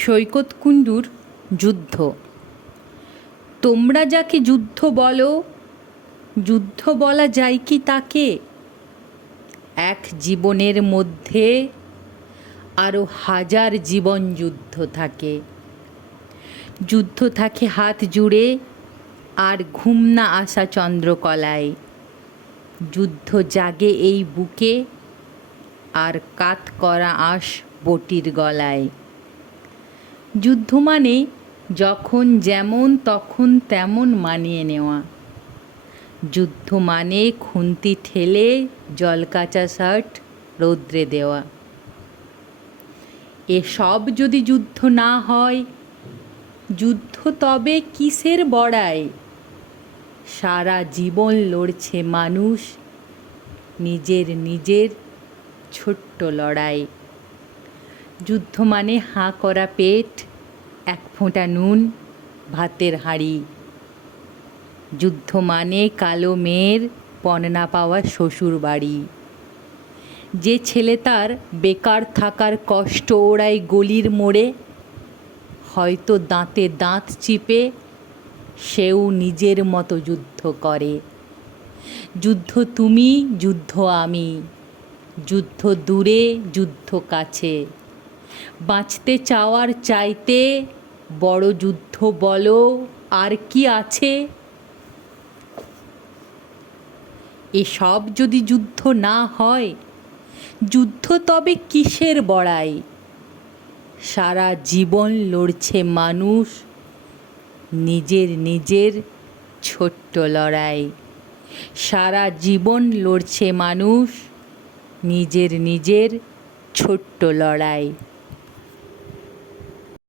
সৈকত কুণ্ডুর যুদ্ধ। তোমরা যাকে যুদ্ধ বলো, যুদ্ধ বলা যায় কি তাকে? এক জীবনের মধ্যে আরও হাজার জীবন যুদ্ধ থাকে। যুদ্ধ থাকে হাত জুড়ে আর ঘুম না আসা চন্দ্রকলায়। যুদ্ধ জাগে এই বুকে আর কাত করা আঁশ বটির গলায়। যুদ্ধ মানে যখন যেমন তখন তেমন মানিয়ে নেওয়া। যুদ্ধ মানে খুন্তি ঠেলে জলকাচা শার্ট রৌদ্রে দেওয়া। এসব যদি যুদ্ধ না হয়, যুদ্ধ তবে কিসের বড়াই? সারা জীবন লড়ছে মানুষ নিজের নিজের ছোট্ট লড়াই। যুদ্ধ মানে হাঁ করা পেট, এক ফোঁটা নুন, ভাতের হাঁড়ি। যুদ্ধ মানে কালো মেয়ের পণ না পাওয়া শ্বশুর বাড়ি। যে ছেলে তার বেকার থাকার কষ্ট ওড়ায় গলির মোড়ে, হয়তো দাঁতে দাঁত চিপে সেও নিজের মতো যুদ্ধ করে। যুদ্ধ তুমি, যুদ্ধ আমি, যুদ্ধ দূরে, যুদ্ধ কাছে। বাঁচতে চাওয়ার চাইতে বড় যুদ্ধ বলো আর কি আছে? এসব যদি যুদ্ধ না হয়, যুদ্ধ তবে কিসের বড়াই? সারা জীবন লড়ছে মানুষ নিজের নিজের ছোট্ট লড়াই। সারা জীবন লড়ছে মানুষ নিজের নিজের ছোট্ট লড়াই।